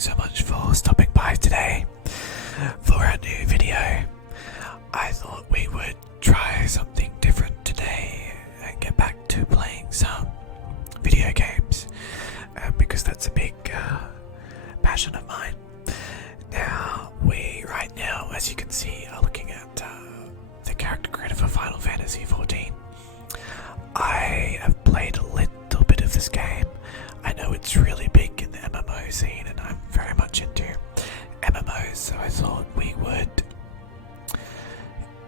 thanks so much for stopping by today for a new video. I thought we would try something different today and get back to playing some video games because that's a big passion of mine. Now, we right now, as you can see, are looking at the character creator for Final Fantasy 14. I have played a little bit of this game. I know it's really big in the MMO scene and I'm very much into MMOs, so I thought we would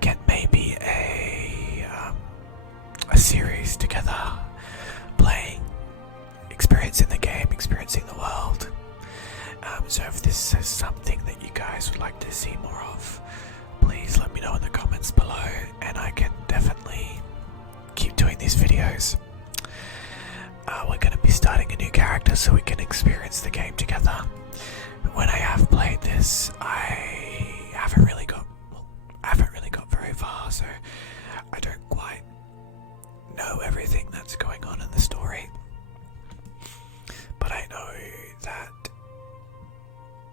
get maybe a series together, playing, experiencing the game, experiencing the world. So if this is something that you guys would like to see more of, please let me know in the comments below and I can definitely keep doing these videos. We're going to be starting a new character so we can experience the game together. When I have played this, I haven't really got very far, so I don't quite know everything that's going on in the story. But I know that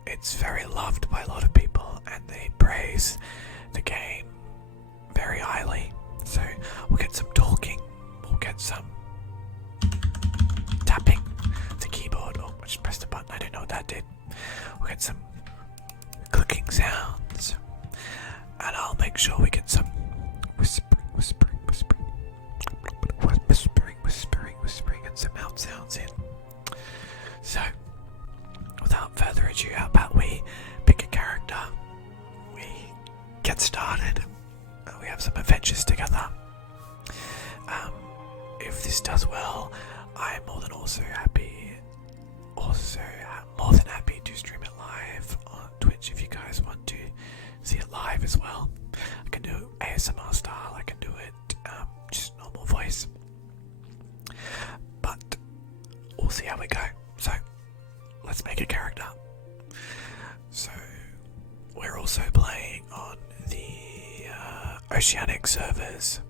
it's very loved by a lot of people and they praise the game very highly. So we'll get some talking, we'll get some tapping the keyboard. Oh, I just pressed a button, I don't know what that did. We'll get some clicking sounds and I'll make sure we get some whispering and some mouth sounds in. So without further ado, how about we pick a character, we get started, we have some adventures together. If this does well, I'm more than happy to stream it live on Twitch if you guys want to see it live as well. I can do ASMR style, I can do it just normal voice, but we'll see how we go. So let's make a character. So we're also playing on the Oceanic servers.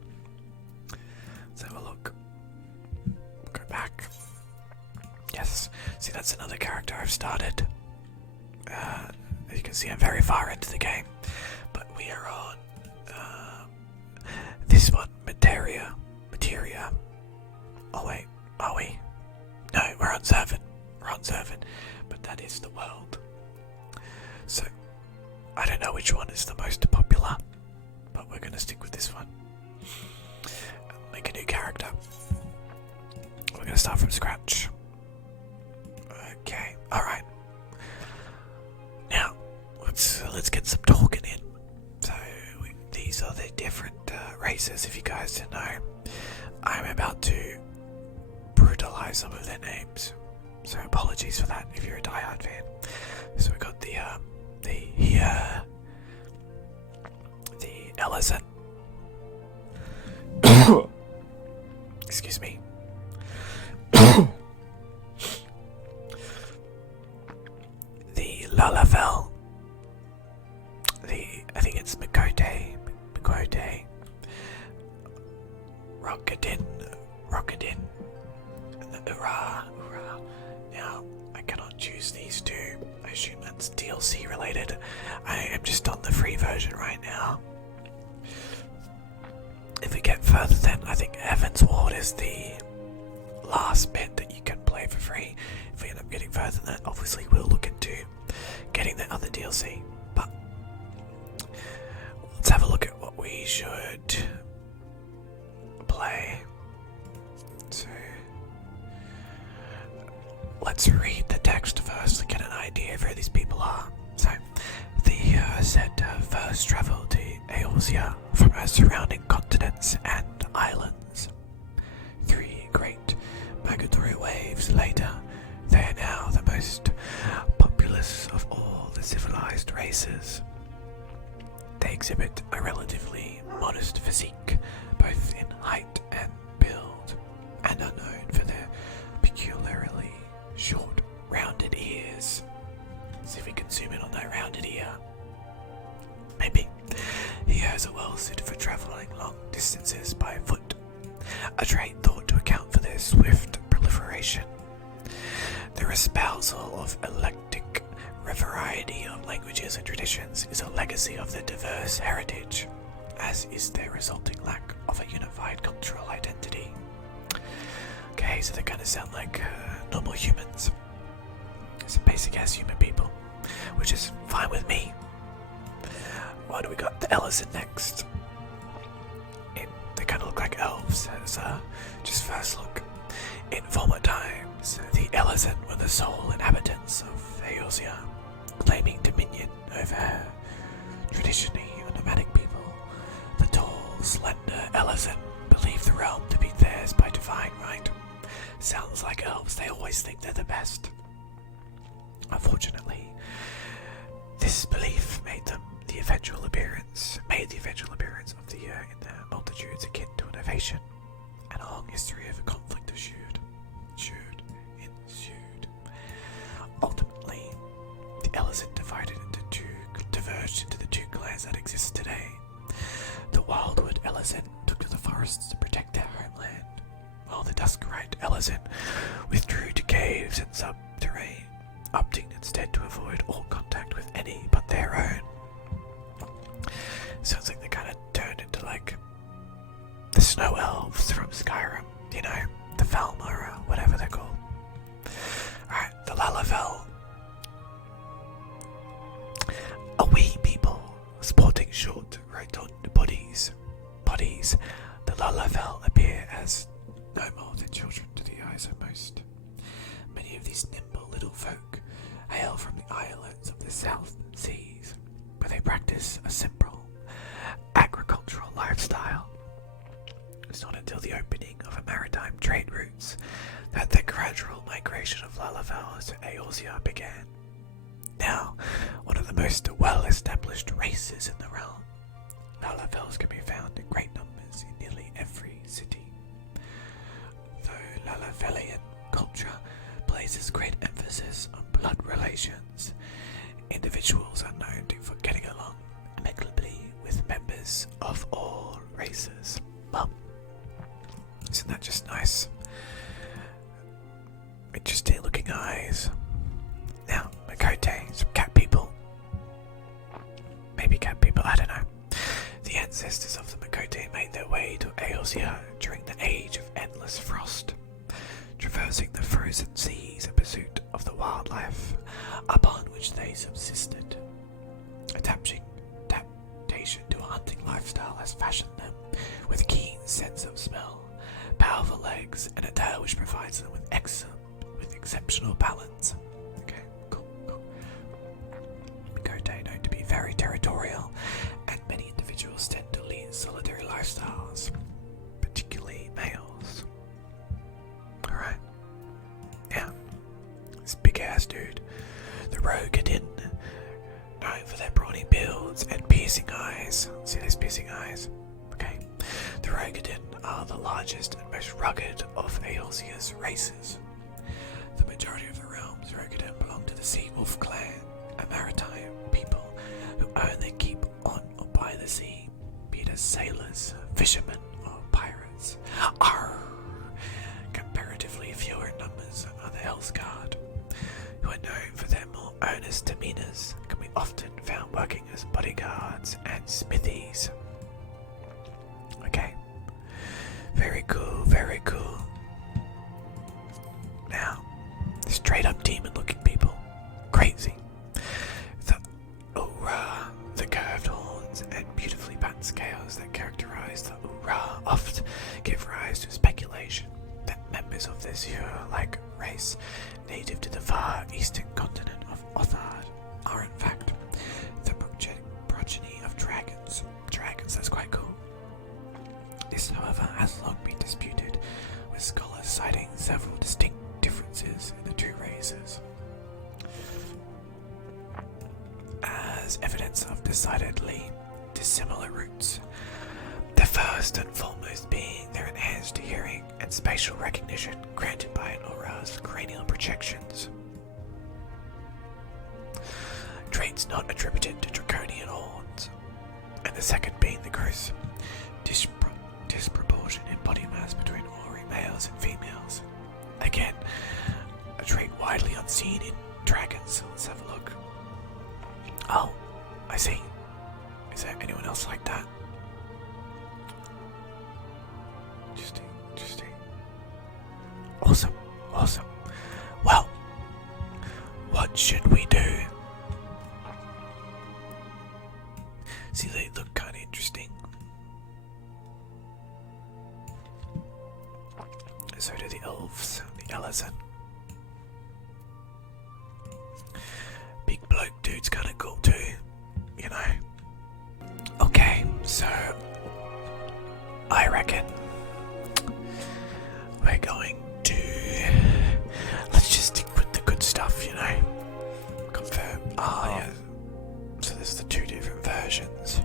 Let's have a look. Go back. Yes, see, that's another character I've started. As you can see, I'm very far into the game, but we are on this one, Materia. Oh wait, are we? No, we're on 7. We're on 7, but that is the world. So I don't know which one is the most popular, but we're gonna stick with this one. Make a new character. We're gonna start from scratch. Okay, alright. Now, let's get some talking in. So, these are the different races, if you guys didn't know. I'm about to brutalize some of their names, so apologies for that if you're a diehard fan. So we got the Ellison. Excuse me. The Lalafell. I think it's Makote. Rockadin. Ura. Now, I cannot choose these two. I assume that's DLC related. I am just on the free version right now. If we get further, then I think Heaven's Ward is the last bit that you can play for free. If we end up getting further than that, obviously we'll look into getting the other DLC. But let's have a look at what we should play. So let's read the text first to get an idea of who these people are. So the said first travel to Eorzea from her surrounding continents and islands. 3 great migratory waves later, they are now the most populous of all the civilized races. They exhibit a relatively modest physique, both in height and build, and are known for their peculiarly short, rounded ears. See if we can zoom in on that rounded ear. Maybe. Ears are well suited for travelling long distances by foot, a trait thought to account for their swift proliferation. Their espousal of eclectic a variety of languages and traditions is a legacy of their diverse heritage, as is their resulting lack of a unified cultural identity. Okay, so they kind of sound like normal humans. Some basic ass human people, which is fine with me. What do we got? The Ellison next. They kind of look like elves, as just first look. In former times, the Ellison were the sole inhabitants of Eosia, claiming dominion over traditionally nomadic people. The tall, slender Ellison believed the realm to be theirs by divine right. Sounds like elves, they always think they're the best. Unfortunately, this belief made the eventual appearance of the in the multitudes akin to an ovation, and a long history of conflict ensued. Ultimately, the Ellison diverged into the two clans that exist today. The Wildwood Ellison took to the forests to protect their homeland, while the Duskerite Ellison withdrew to caves and subterranean, opting instead to avoid all contact with any but their own. Sounds like they kind of turned into like the snow elves from Skyrim, you know, the Falmer or whatever they're called. Alright, the Lalavel. A wee people sporting short, rotund bodies. The Lalavel appear as no more than children to the eyes of most. Many of these nimble little folk hail from the islands of the South Seas, where they practice a simple agricultural lifestyle. It's not until the opening of maritime trade routes that the gradual migration of Lalavel to Eosia began. Now, one of the most well-established races in the realm, Lalavels can be found in great numbers in nearly every city. Though Lalavelian culture places great emphasis on blood relations, individuals are known for getting along amicably with members of all races. Well, isn't that just nice? Interesting looking eyes. Now, Makote, some cat people. Maybe cat people, I don't know. The ancestors of the Makote made their way to Eosia during the age of endless frost, traversing the frozen seas in pursuit of the wildlife upon which they subsisted. Adaptation to a hunting lifestyle has fashioned them with a keen sense of smell, powerful legs, and a tail which provides them with exceptional balance. Okay, cool. Makote known to be very territorial, and many individuals tend to lead solitary lifestyles, particularly males. Alright. Now, this big ass dude, the Rogadin, known for their brawny builds and piercing eyes. See these piercing eyes? Okay. The Rogadin are the largest and most rugged of Eosia's races. The majority of the realm's Rogadin belong to the Sea Wolf clan, a maritime people who only keep on or by the sea, be it as sailors, fishermen, or pirates. Arr! Comparatively fewer numbers are the Hellsguard, who are known for their more earnest demeanors, can be often found working as bodyguards and smithies. Okay. Very cool, very cool. Now, straight up demon looking people. Crazy. The curved horns and beautifully patterned scales that characterize the Ura oft give rise to speculation that members of this hero-like race, native to the far eastern continent of Othard, are in fact the progeny of dragons. Dragons, that's quite cool. This, however, has long been disputed, with scholars citing several distinct differences in the two races as evidence of decidedly dissimilar roots. The first and foremost being their enhanced hearing and spatial recognition granted by an aura's cranial projections. Traits not attributed to draconian horns, and the second being the gross disproportion in body mass between auri males and females. Again, a trait widely unseen in dragons. Let's have a look. should we do? See, they look kind of interesting. So do the elves, the Ellison. Big bloke dude's kind of cool too, you know. Okay, so I reckon we're going to let's just stick with the good stuff, you know. Confirm. Yeah. So there's the two different versions.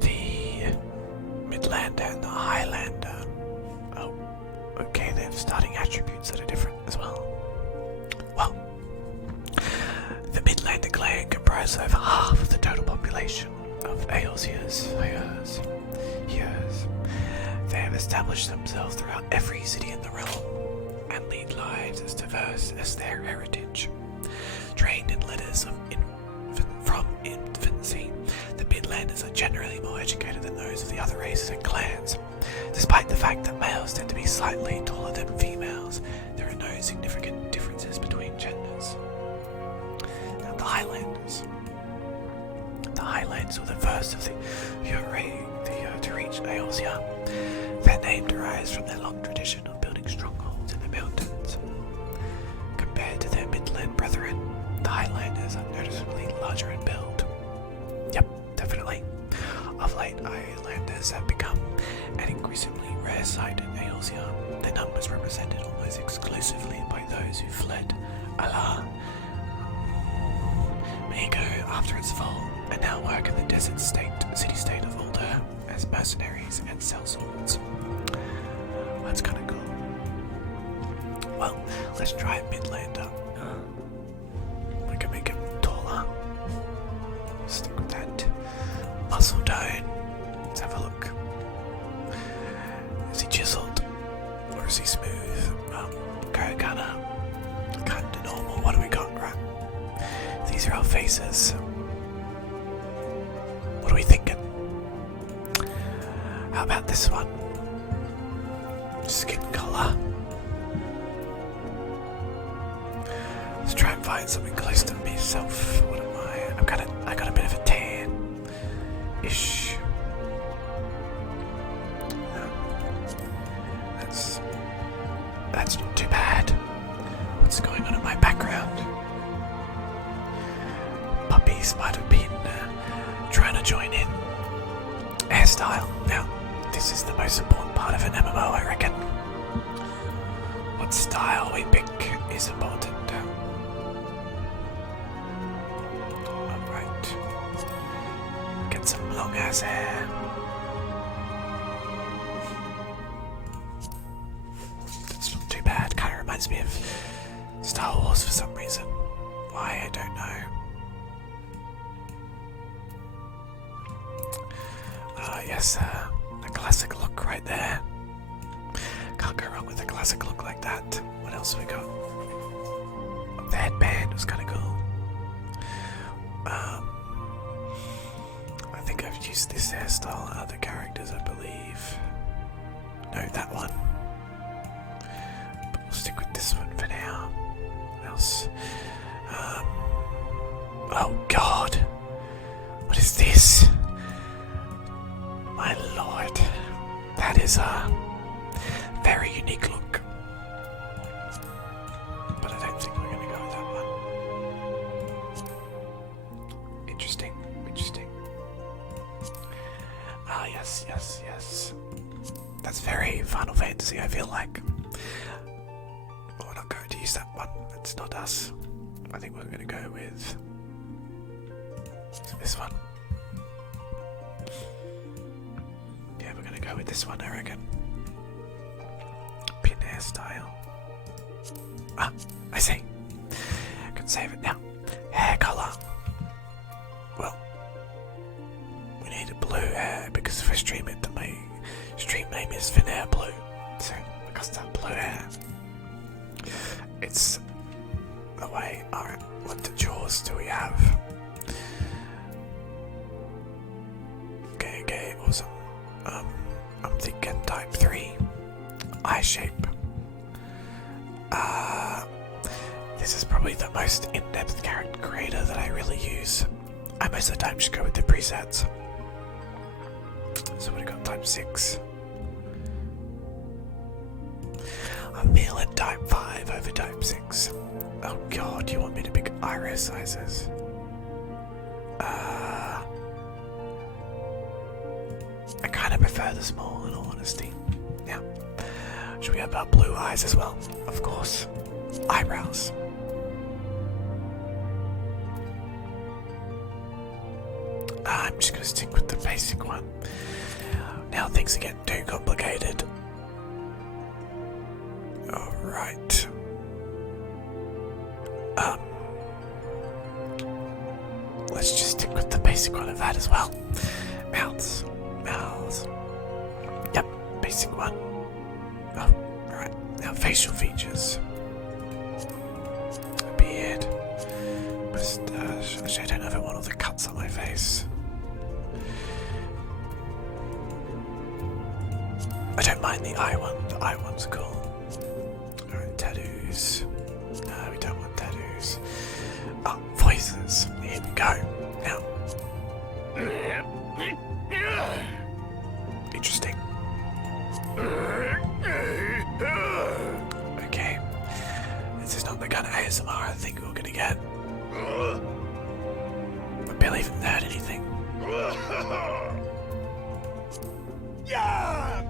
The Midlander and the Highlander. Oh, okay, they have starting attributes that are different as well. Well, the Midlander clan comprise over half of the total population of Aosia's years. They have established themselves throughout every city in the realm and lead lives as diverse as their heritage. Trained in letters from infancy, the Midlanders are generally more educated than those of the other races and clans. Despite the fact that males tend to be slightly taller than females, there are no significant differences between genders. Now, the Highlanders. The Highlands were the first of the to reach Aosia. Their name derives from their long tradition of building strongholds in the mountains. Compared to their Midland brethren, the Highlanders are noticeably larger in build. Yep, definitely. Of late, Highlanders have become an increasingly rare sight in Aosia. Their numbers represented almost exclusively by those who fled Allah Mago after its fall, and now work in the city-state of Ulder as mercenaries and sellswords. That's kind of cool. Well, let's try Midlander. We can make him taller. Stick with that. Muscle tone. Let's have a look. Is he chiseled? Or is he smooth? Okay, kinda normal. What do we got, right? These are our faces. What are we thinking? How about this one? Skin color. Let's try and find something close to myself. What am I? I got a bit of a tan-ish. That's not too bad. What's going on in my background? Puppies might have been trying to join in. Hairstyle. Now, this is the most important part of an MMO, I reckon. What style we pick is important. Alright. Get some long ass hair. That's not too bad. Kinda reminds me of Star Wars for some reason. Why, I don't know. Yes, a classic look right there. Can't go wrong with a classic look like that. What else have we got? The headband was kind of cool. I think I've used this hairstyle on other characters, I believe. No, that one. But we'll stick with this one for now. What else? Oh God! What is this? My lord, that is a very unique look. But I don't think we're going to go with that one. Interesting. Ah, yes. That's very Final Fantasy, I feel like. We're not going to use that one. That's not us. I think we're going to go with this one. Go with this one, I reckon. Pin hairstyle. Ah, I see. I can save it now. Hair color. Well, we need a blue hair because if I stream it, my stream name is Finnair Blue. So, because that blue hair, it's the way. Alright, what jaws do we have? Okay, awesome. I'm thinking type 3. Eye shape. this is probably the most in-depth character creator that I really use. I most of the time just go with the presets. So we've got type 6. I'm feeling type 5 over type 6. Oh god, you want me to pick iris sizes? I kind of prefer the small, in all honesty. Yeah. Should we have our blue eyes as well? Of course. Eyebrows. I'm just going to stick with the basic one. Now things are getting too complicated. Alright. Let's just stick with the basic one of that as well. Mouths. Yep, basic one. Oh, right. Now facial features. Beard. Moustache. Actually, I don't know if I want all the cuts on my face. I don't mind the eye one. The eye one's cool. Alright, tattoos. No, we don't want tattoos. Oh, voices. Here we go. Now. Interesting. Okay. This is not the kind of ASMR I think we're gonna get. I barely even heard anything. Yeah!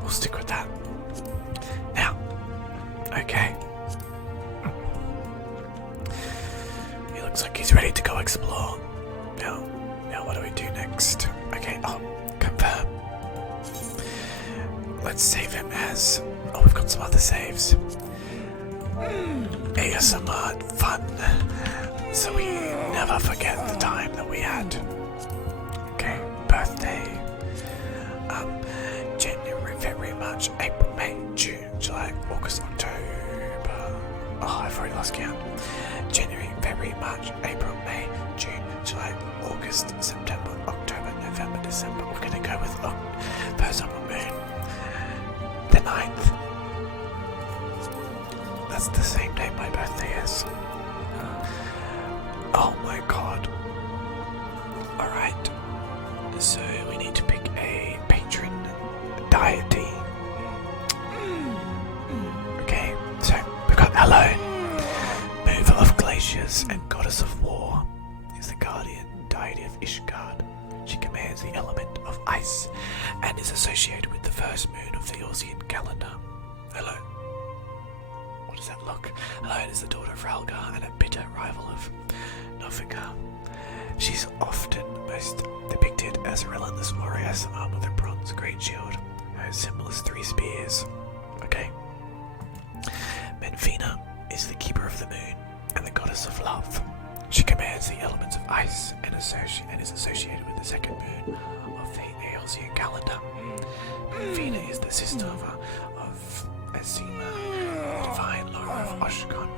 We'll stick with that. Now. Okay. He looks like he's ready to go explore. Now what do we do next? Okay, confirm. Let's save him as... Oh, we've got some other saves. ASMR fun. So we never forget the time that we had. Okay, birthday. January, February, March, April, May, June, July, August, October. Oh, I've already lost count. January, February, March, April, May, June, July, August, September, October, November, December. We're gonna go with first summer moon. The 9th. That's the same day my birthday is. Oh my god. Alright. So we need to pick a patron deity. Okay, so we've got Hello, mover of glaciers and goddess of war. Is the guardian deity of Ishgard. She commands the element of ice and is associated with the first moon of the Australian calendar. Hello. What does that look? Hello is the daughter of Ralgar and a bitter rival of Nofika. She's often most depicted as a relentless warrior, armed with a bronze great shield. Her symbol is 3 spears. Okay. Menfina is the keeper of the moon and the goddess of love. She commands the elements of ice and is associated with the second moon of the Aeolsian calendar. Menfina is the sister of Azima, divine lord of Oshkon.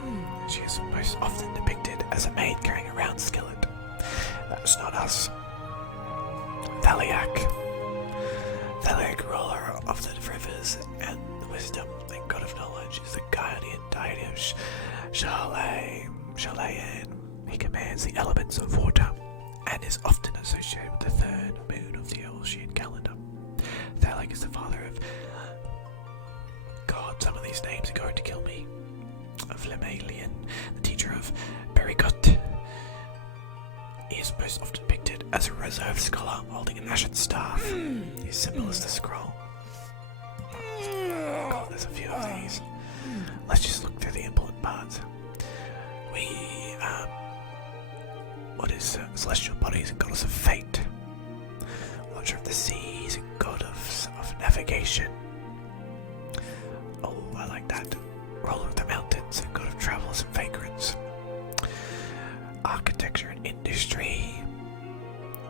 She is most often depicted as a maid carrying a round skillet. That's not us. Thaliak, ruler of the rivers and the wisdom and god of knowledge, is the guardian deity of Shalayan. He commands the elements of water and is often associated with the third moon of the Aeolsian calendar. Thaliak is the father of... God, some of these names are going to kill me. Of Lemalian, the teacher of Berikot. He is most often depicted as a reserved scholar holding an ashen staff. His symbol is the scroll. God, there's a few of these. Let's just look through the important parts. What is celestial bodies and goddess of fate? Watcher of the seas and god of navigation. Oh, I like that. Ruler of the mountains and god of travels and vagrants. Architecture and industry.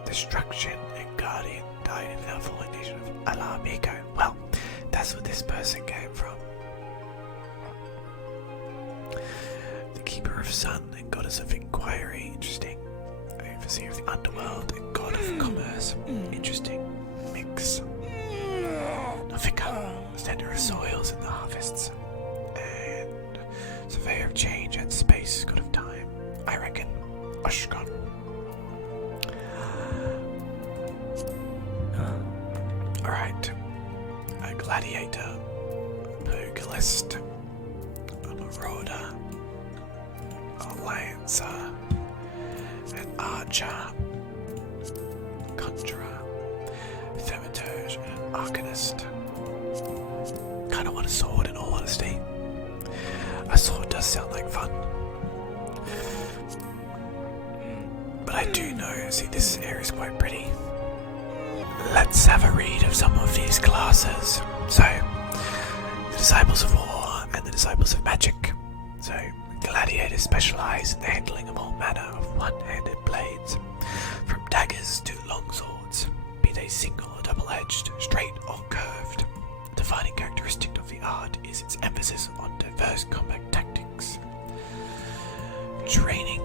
Destruction and guardian died in the fallen nation of Alamiko. Well, that's where this person came from. The keeper of sun and goddess of inquiry. Interesting. Overseer of the underworld and god of commerce. Interesting. Mix. Nofika, standard of soils and the harvests. And so dragon, Oshkon. Alright, a gladiator, pugilist, a marauder, a lancer, an archer, conjurer, thaumaturge, and an arcanist. Kinda want a sword in all honesty. A sword does sound like fun. But I do know, see, this area is quite pretty. Let's have a read of some of these classes. So, the Disciples of War and the Disciples of Magic. So, gladiators specialise in the handling of all manner of one-handed blades, from daggers to long swords, be they single or double-edged, straight or curved. The defining characteristic of the art is its emphasis on diverse combat tactics, training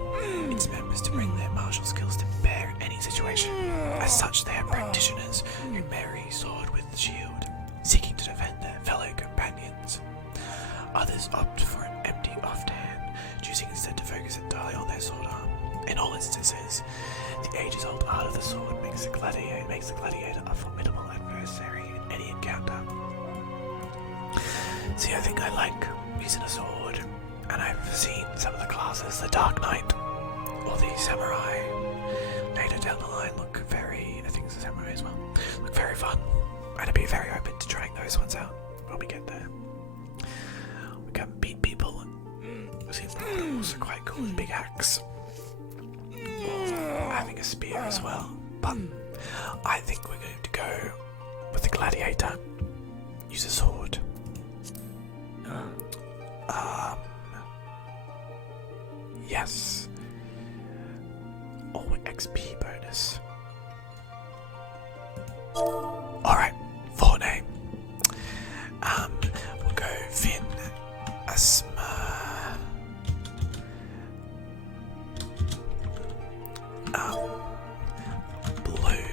its members to bring their martial skills to bear in any situation. As such, they are practitioners who marry sword with shield, seeking to defend their fellow companions. Others opt for an empty offhand, choosing instead to focus entirely on their sword arm. In all instances, the ages-old art of the sword makes the gladiator a formidable adversary in any encounter. See, I think I like using a sword, and I've seen some of the classes, the Dark Knight or the Samurai, later down the line look very, I think it's the Samurai as well, look very fun. I'd be very open to trying those ones out when we get there. We can beat people, see, the also quite cool with a big axe, or having a spear as well, but I think we're going to go with the gladiator, use a sword. Yes. Or XP bonus. Alright, full name. We'll go Finn Asma. Blue.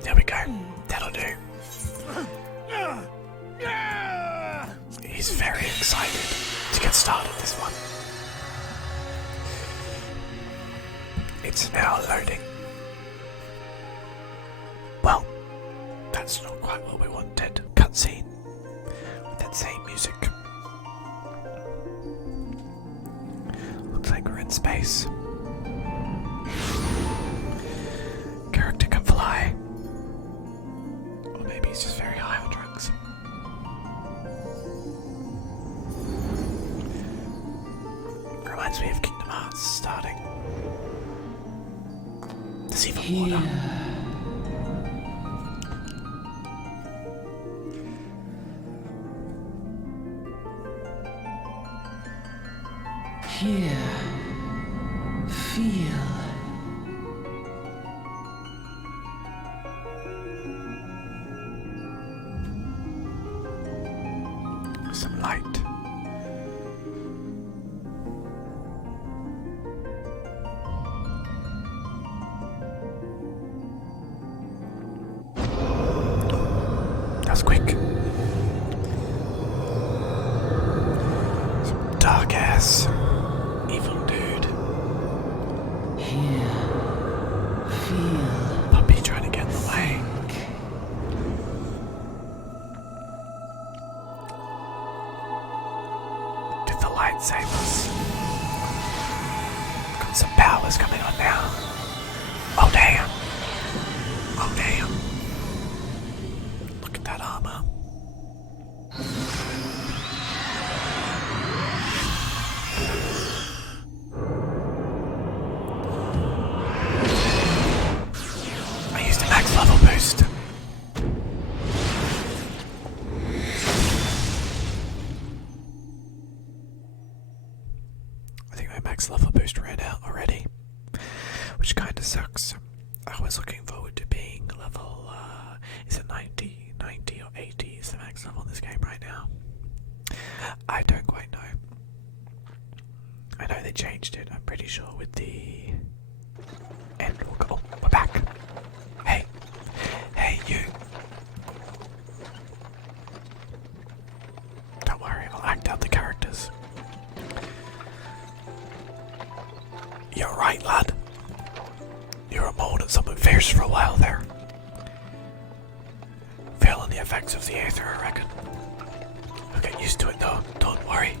There we go. That'll do. He's very excited to get started this one. It's now loading. Well, that's not quite what we wanted. Cutscene with that same music. Looks like we're in space. Character can fly. Or maybe he's just very high on drugs. Reminds me of Kingdom Hearts starting. There's even water. Here, feel. Some light. That was quick. Some dark ass. Evil dude. Here, feel. Puppy trying to get in the way. With the lightsabers. Got some powers coming on now. Oh damn. Oh damn. Look at that armor. I used a max level boost. I think my max level boost ran out already, which kinda sucks. I was looking forward to being level, is it 90 or 80 is the max level in this game right now? I don't quite know. I know they changed it, I'm pretty sure, with the end. Oh, we're back. Hey. Hey, you. Don't worry, I'll act out the characters. something fierce for a while there. Feeling the effects of the aether, I reckon. We'll get used to it though, don't worry.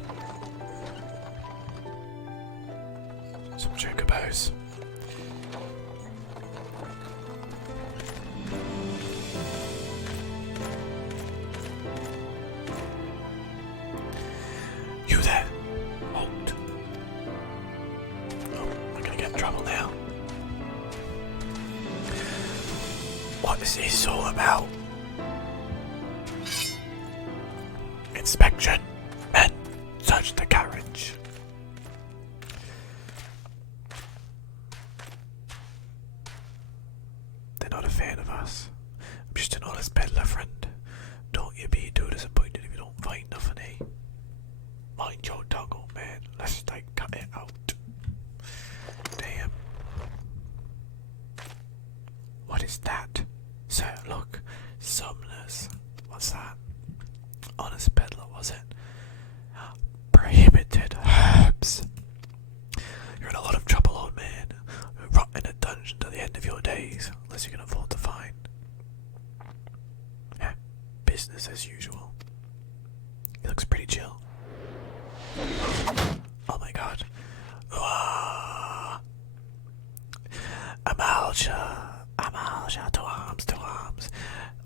Some chocobos. You there? Halt. Oh, I'm gonna get in trouble now. What is this all about? Inspection and search the carriage. They're not a fan of us. I'm just an honest peddler, friend. Don't you be too disappointed if you don't find nothing, eh? Mind your tongue, old man, lest I cut it out. Damn. What is that? Sir, look. Summoners. What's that? Honest peddler, was it? Prohibited herbs. You're in a lot of trouble, old man. You'll rot in a dungeon to the end of your days, unless you can afford to find. Yeah, business as usual. He looks pretty chill. Oh my god. Amalja, to arms, to arms.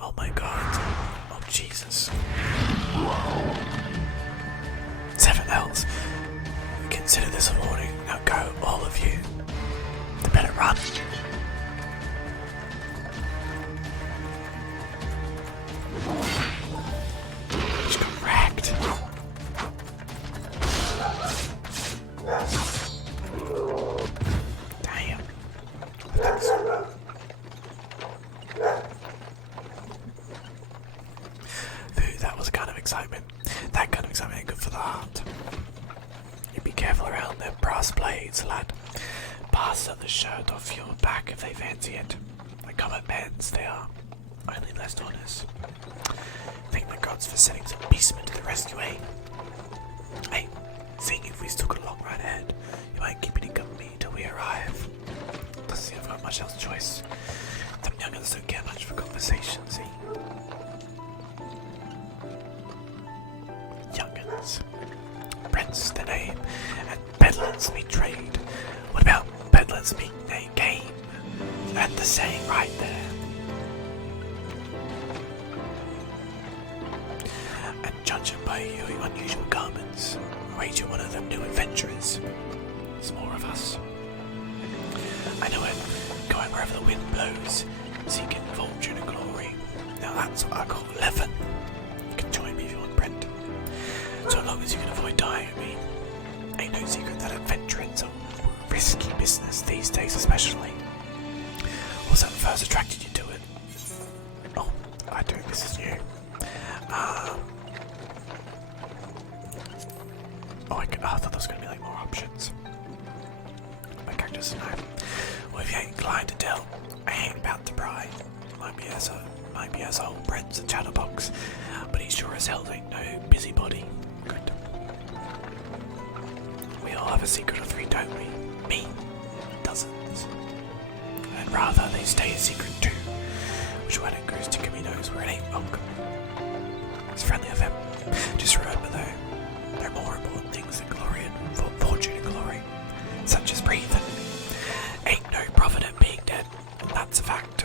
Oh my god. Oh Jesus. 7 L's. Consider this a warning. Now go, all of you. They better run. Just got wrecked. Damn. That was a kind of excitement. That kind of excitement ain't good for the heart. You be careful around them brass blades, lad. Pass the shirt off your back if they fancy it. Like common pens, they are. Only less honest. Thank the gods for sending some beastmen to the rescue, eh? Hey, seeing if we still got a long ride ahead, you might keep it in company till we arrive. Doesn't seem I've got much else choice. Them young'uns don't care much for conversation, see? Young'uns. Prince the name, and peddlers meet trade. What about peddlers meet game? That's the saying right there. And judging by your unusual garments, I rate you one of them new adventurers. There's more of us. I know it, going wherever the wind blows, seeking fortune and glory. Now that's what I call living. You can join me if you want, Brent. So long as you can avoid dying, I mean. Ain't no secret that adventuring's a risky business these days, especially. What's that first attracted you to it? Oh, I do. This is new. I thought there was going to be like more options. My character's no. Well, if you ain't inclined to tell, I ain't about to pry. Might be as old Brent's a chatterbox, but he sure as hell ain't no busybody. Good. We all have a secret or 3, don't we? Me, dozens. And rather they stay a secret too. Which when it goes to Kimmy knows where it ain't welcome. It's friendly of him. Just remember though, there are more important things than glory and fortune and glory, such as breathing. Ain't no profit in being dead, and that's a fact.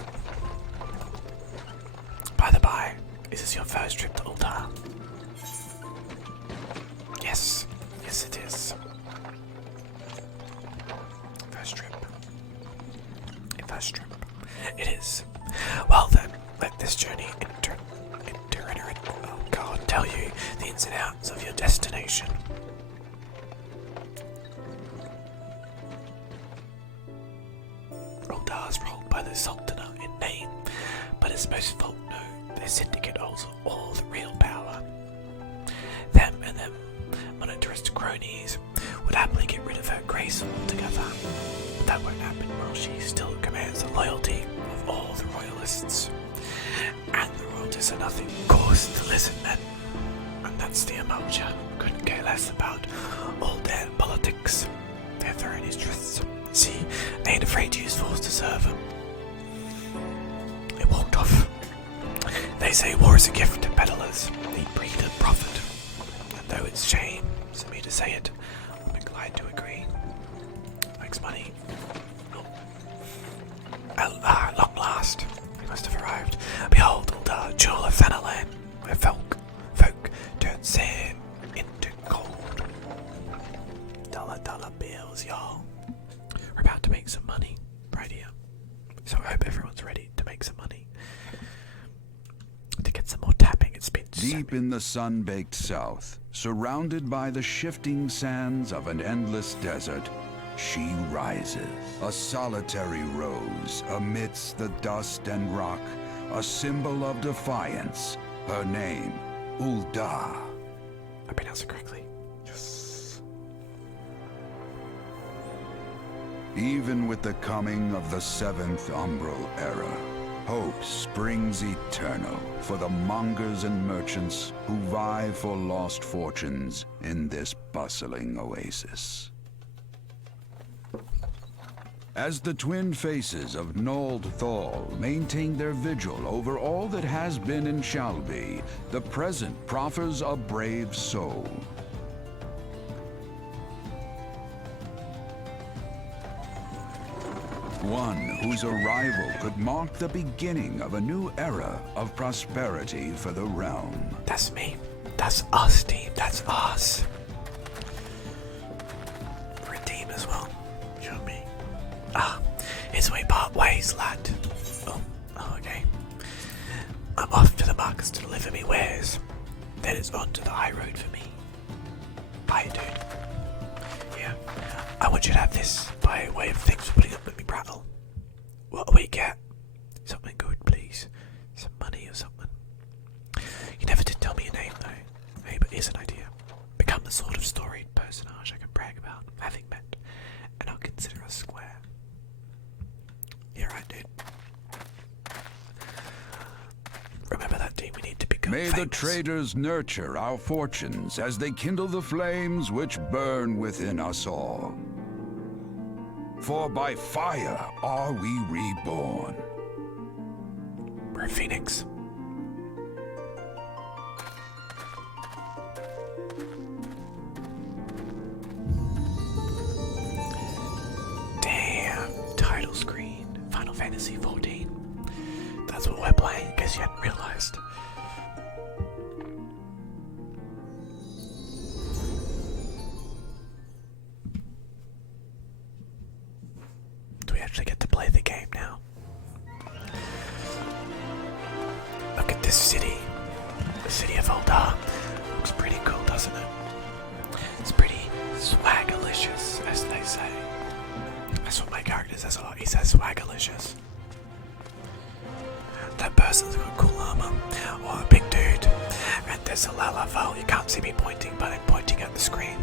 By the by, is this your first trip to Ultar? Yes, yes it is. First trip. It is. Well then, let this journey tell you the ins and outs of your destination. Ultar's ruled by the Sultana in name, but as most folk know, their syndicate holds all the real power. Them and them monetarist cronies would happily get rid of her grace altogether, but that won't happen while she still commands the loyalty of all the royalists. And the royalties are nothing coarse to listen men. And that's the Amalja. Couldn't care less about all their politics. They're their own interests. See, they ain't afraid to use force to serve them. walked off. They say war is a gift to peddlers. They breed and profit. And though it's shame for me to say it, I'm inclined to agree. Makes money. At long last, we must have arrived. Behold, the jewel of Thanalan, where folk turn sand into gold. Dollar bills, y'all. We're about to make some money right here. So I hope everyone's ready to make some money. To get some more tapping, it's been deep in the sun-baked south, surrounded by the shifting sands of an endless desert, she rises, a solitary rose amidst the dust and rock, a symbol of defiance. Her name, Ulda. I pronounced it correctly. Yes. Even with the coming of the seventh umbral era, hope springs eternal for the mongers and merchants who vie for lost fortunes in this bustling oasis. As the twin faces of Nold Thal maintain their vigil over all that has been and shall be, the present proffers a brave soul. One whose arrival could mark the beginning of a new era of prosperity for the realm. That's me. That's us, team. That's us. We're a team as well. You and me. Here's where we part ways, lad. Oh, okay. I'm off to the markets to deliver me wares. Then it's on to the high road for me. Bye, dude. Yeah. I want you to have this by way of thanks for putting up with me prattle. What do we get? Something good, please. Some money or something. You never did tell me your name, though. Hey, but here's an idea. Become the sort of storied personage I can brag about having met, and I'll consider us square. You're right, dude. Remember that team, we need to become May famous. the traders nurture our fortunes as they kindle the flames which burn within us all. For by fire are we reborn. We're a phoenix. Damn, title screen, Final Fantasy 14. That's what we're playing, in case you hadn't realized. Do we actually get to play the game now? Look at this city. The city of Ulda. Looks pretty cool, doesn't it? It's pretty swagalicious, as they say. That's what my character says a lot. He says swagalicious. That person's got cool armor. Or a big dude. And there's a Lalaval. You can't see me pointing, but I'm pointing at the screen.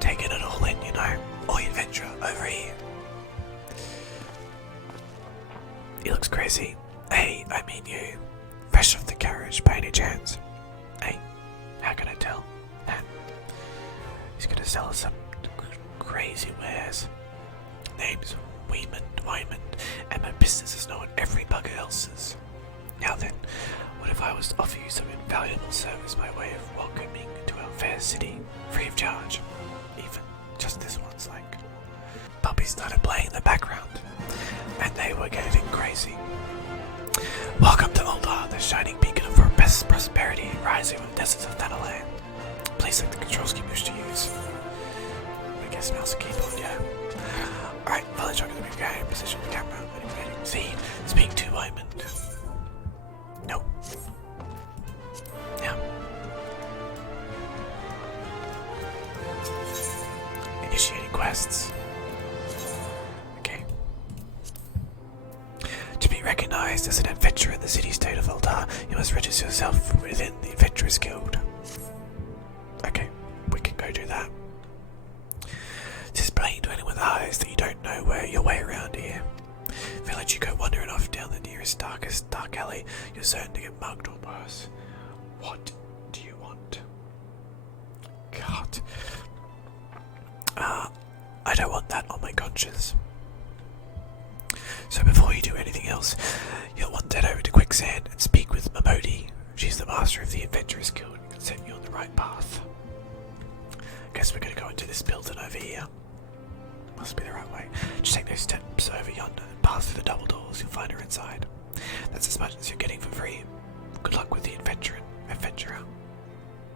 Taking it all in, you know. Oi, adventurer, over here. He looks crazy. Hey, I mean you. Fresh off the carriage, by any chance? Hey, how can I tell? He's gonna sell us some crazy wares. Name's Wyman, and my business is known every bugger else's. Now then, what if I was to offer you some invaluable service by way of welcoming to our fair city, free of charge? Even just this once, like. Puppies started playing in the background, and they were getting crazy. Welcome to Ulda, the shining beacon of our best prosperity, rising from the deserts of Thanalan. Please select the controls you wish to use. I guess mouse and keyboard, yeah. Alright, village, I'm gonna move your hand, position the camera. See, speak to Wyman. No. Yeah. Initiating quests. Okay. To be recognized as an adventurer in the city-state of Ulda, you must register yourself within the Adventurers Guild. Okay, we can go do that. It's plain to anyone with eyes that you don't know where your way around here. Village, you go wandering off down the nearest darkest dark alley, you're certain to get mugged or worse. What do you want? God. I don't want that on my conscience. So before you do anything else, you'll want to head over to Quicksand and speak with Mamodi. She's the master of the Adventurers Guild and can set you on the right path. Guess we're going to go into this building over here. Must be the right way. Just take those steps over yonder and pass through the double doors. You'll find her inside. That's as much as you're getting for free. Good luck with the adventurer.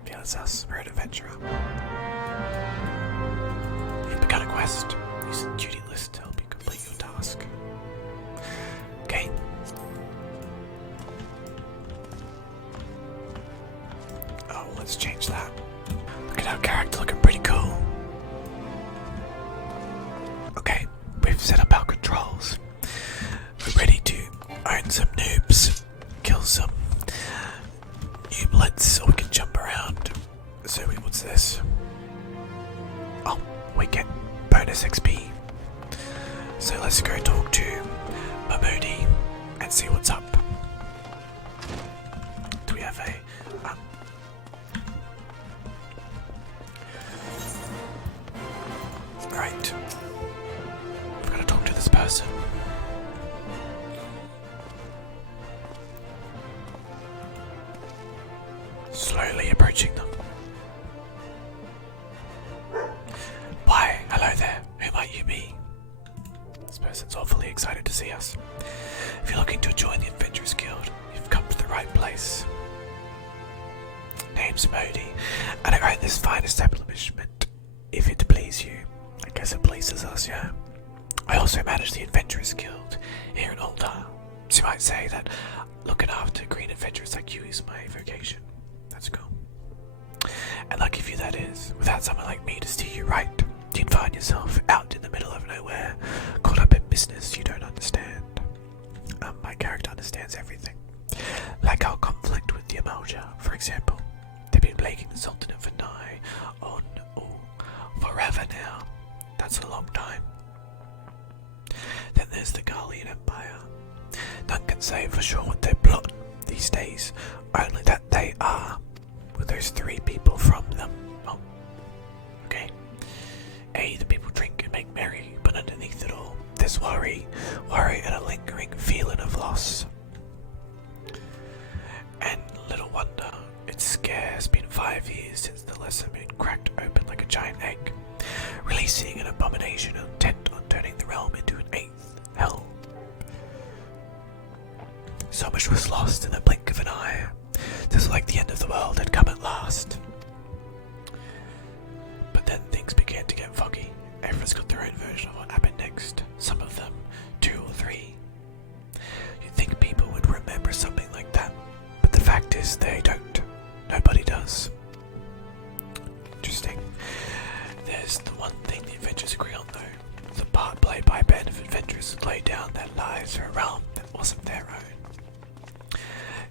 Yeah, that's us. We're an adventurer. You've begun a quest. Use the duty list to help you complete your task. Okay. Oh, let's change that. Look at our character looking pretty cool. Okay, we've set up our controls. We're ready to own some noobs, kill some nooblets so we can jump around. So what's this? Oh, we get bonus XP. So let's go talk to Mamodi and see what's up. Do we have a Right. We've got to talk to this person. Slowly approaching them. Why, hello there. Who might you be? This person's awfully excited to see us. If you're looking to join the Adventurers Guild, you've come to the right place. Name's Modi, and I own this fine establishment. If it please you. I guess it pleases us, yeah. I also manage the Adventurers Guild here in Ultar. So you might say that looking after green adventurers like you is my vocation. That's cool. And lucky for you that is. Without someone like me to steer you right, you'd find yourself out in the middle of nowhere, caught up in business you don't understand. My character understands everything. Like our conflict with the Amalja, for example. They've been plaguing the Sultan of Vanai on forever now. That's a long time. Then there's the Garlean Empire. None can say for sure what they plot these days, only that they are, with those 3 people from them. Oh, okay. The people drink and make merry, but underneath it all, there's worry and a lingering feeling of loss. And little wonder, it's scarce been 5 years since the lesser moon cracked open like a giant egg, releasing an abomination intent on turning the realm into an 8th hell. So much was lost in the blink of an eye. Just like the end of the world had come at last. But then things began to get foggy. Everyone's got their own version of what happened next. Some of them 2 or 3. You'd think people would remember something like that, but the fact is they don't. Nobody does. Interesting. There's the one thing the adventurers agree on though. The part played by a band of adventurers who laid down their lives for a realm that wasn't their own.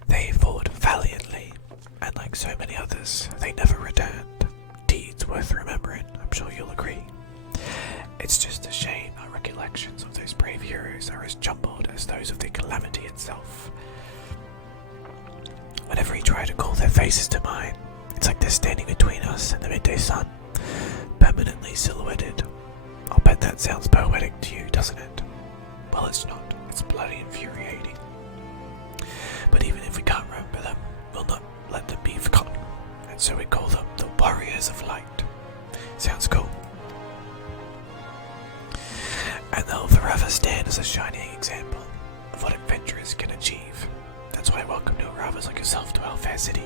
They fought valiantly, and like so many others, they never returned. Deeds worth remembering, I'm sure you'll agree. It's just a shame our recollections of those brave heroes are as jumbled as those of the calamity itself. Whenever you try to call their faces to mind, it's like they're standing between us and the midday sun, permanently silhouetted. I'll bet that sounds poetic to you, doesn't it? Well, it's not. It's bloody infuriating. But even if we can't remember them, we'll not let them be forgotten. And so we call them the Warriors of Light. Sounds cool. And they'll forever stand as a shining example of what adventurers can achieve. That's why I welcome new arrivals like yourself to our fair city.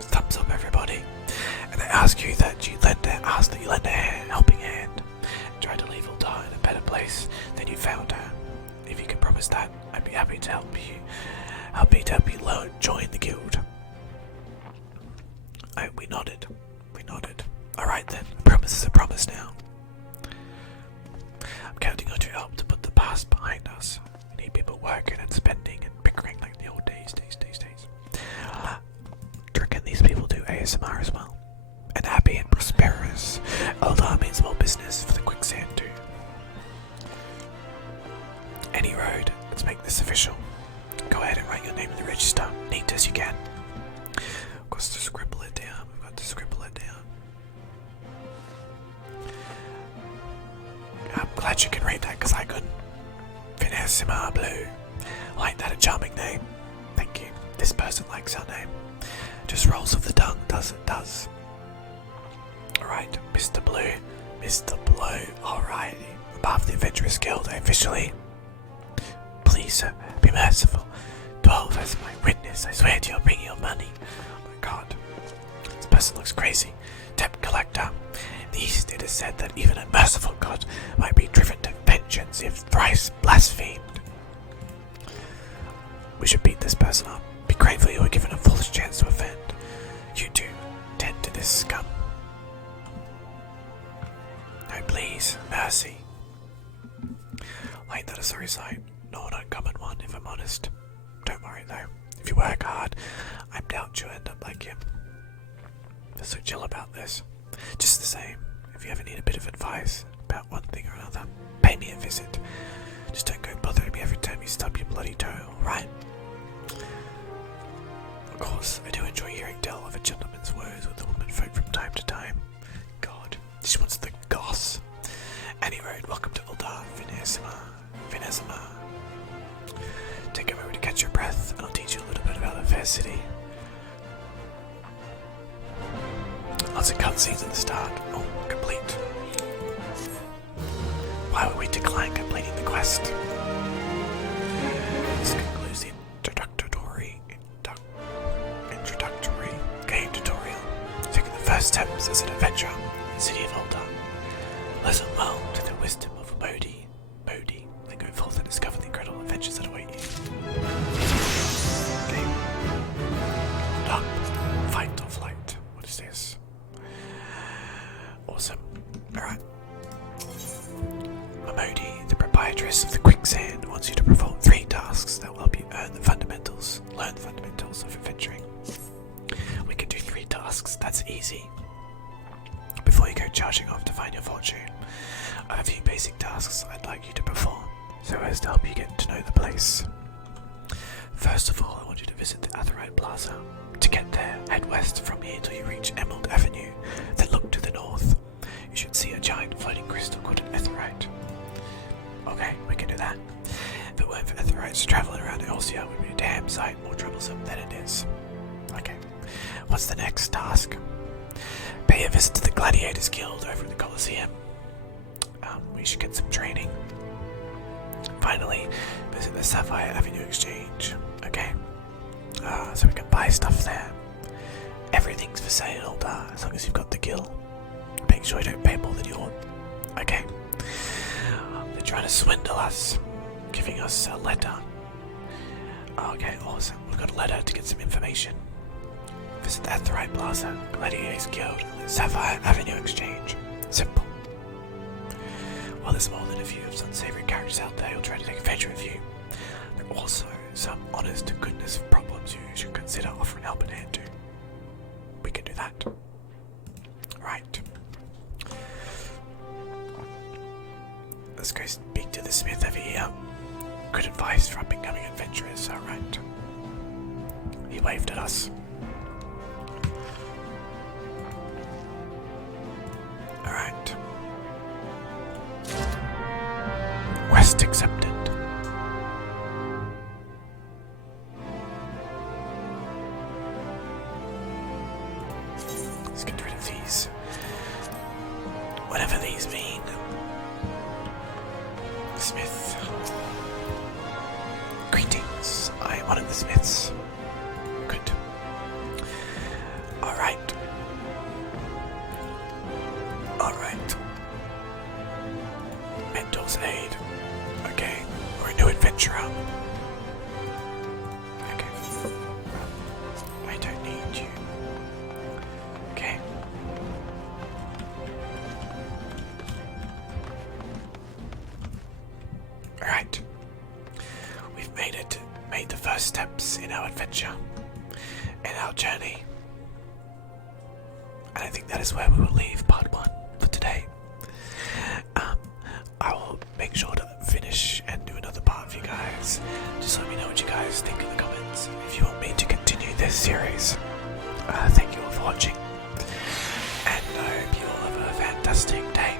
Thumbs up, everybody. And I ask that you lend a helping hand and try to leave Ultar in a better place than you found her. If you can promise that, I'd be happy to help you. Join the guild. We nodded. Alright then, a promise is a promise now. I'm counting on your help to put the past behind us. We need people working and spending and bickering like the old days. Do you reckon these people do ASMR as well? And happy and prosperous. Ultar means more business for the Quicksand too. Any road, let's make this official. Go ahead and write your name in the register, neat as you can. Of course, to scribble it down. We've got to scribble it down. glad you can read that because I couldn't. FF14 Blue. Like that a charming name. Thank you. This person likes our name. Just rolls off the tongue, does it? Does. Alright, Mr. Blue. Mr. Blue. Alright. Above the Adventurers Guild, officially. Please, sir, be merciful. 12 as my witness. I swear to you, I'll bring your money. Oh my god. This person looks crazy. Debt collector. In the East, it is said that even a merciful god might be driven to vengeance if thrice blasphemed. We should beat this person up. Be grateful you were given a foolish chance to offend. You two, tend to this scum. No, please, mercy. Ain't that a sorry sight? Not an uncommon one, if I'm honest. Don't worry though. If you work hard, I doubt you'll end up like him. So chill about this. Just the same, if you ever need a bit of advice about one thing or another, pay me a visit. Just don't go bothering me every time you stub your bloody toe, alright? Of course, I do enjoy hearing tell of a gentleman's woes with the womenfolk from time to time. God, she wants the goss. Anyway, welcome to Uldar, FF14. Take a moment to catch your breath, and I'll teach you a little bit about the fair city. Lots of cutscenes at the start. Oh, complete. Why would we decline completing the quest? This concludes the introductory game tutorial. Taking the first steps as an adventurer in the city of Uldar. Listen well to the wisdom of Modi, then go forth and discover the incredible adventures that await you. Okay. Hold up. Fight or flight. What is this? Awesome. Alright. Modi, the proprietress of the Quicksand, wants you to perform 3 tasks that will help you learn the fundamentals of adventuring. We can do 3 tasks, that's easy. Before you go charging off to find your fortune, I have a few basic tasks I'd like you to perform, so as to help you get to know the place. First of all, I want you to visit the Aetheryte Plaza. To get there, head west from here till you reach Emerald Avenue, then look to the north. You should see a giant floating crystal called an Aetheryte. Okay, we can do that. If it weren't for Aetherytes, traveling around Elsia would be a damn sight more troublesome than it is. Okay, what's the next task? Pay a visit to the Gladiators Guild over at the Colosseum. We should get some training. Finally, visit the Sapphire Avenue Exchange. Okay, so we can buy stuff there. Everything's for sale in Uldar as long as you've got the guild. Make sure you don't pay more than you ought. Okay. They're trying to swindle us, giving us a letter. Okay, awesome. We've got a letter to get some information. Visit the Aetheryte Plaza, Gladiators Guild, and Sapphire Avenue Exchange. Simple. While there's more than a few of some unsavory characters out there who'll try to take advantage of you, there are also some honest to goodness problems you should consider offering help and hand to. We can do that. Right. Let's go speak to the smith over here. Good advice for up and coming adventurers, alright. He waved at us. Alright. Quest accepted. Let's get rid of these. Whatever these mean. Smith. Greetings. I am one of the smiths. Good. Alright. Alright. Mentor's aid. Okay. We're a new adventurer. Okay. I don't need you. Okay. Alright. We've made the first steps in our adventure, in our journey. And I think that is where we will leave part 1 for today. I will make sure to finish and do another part for you guys. Just let me know what you guys think in the comments if you want me to continue this series. Thank you all for watching, and I hope you all have a fantastic day.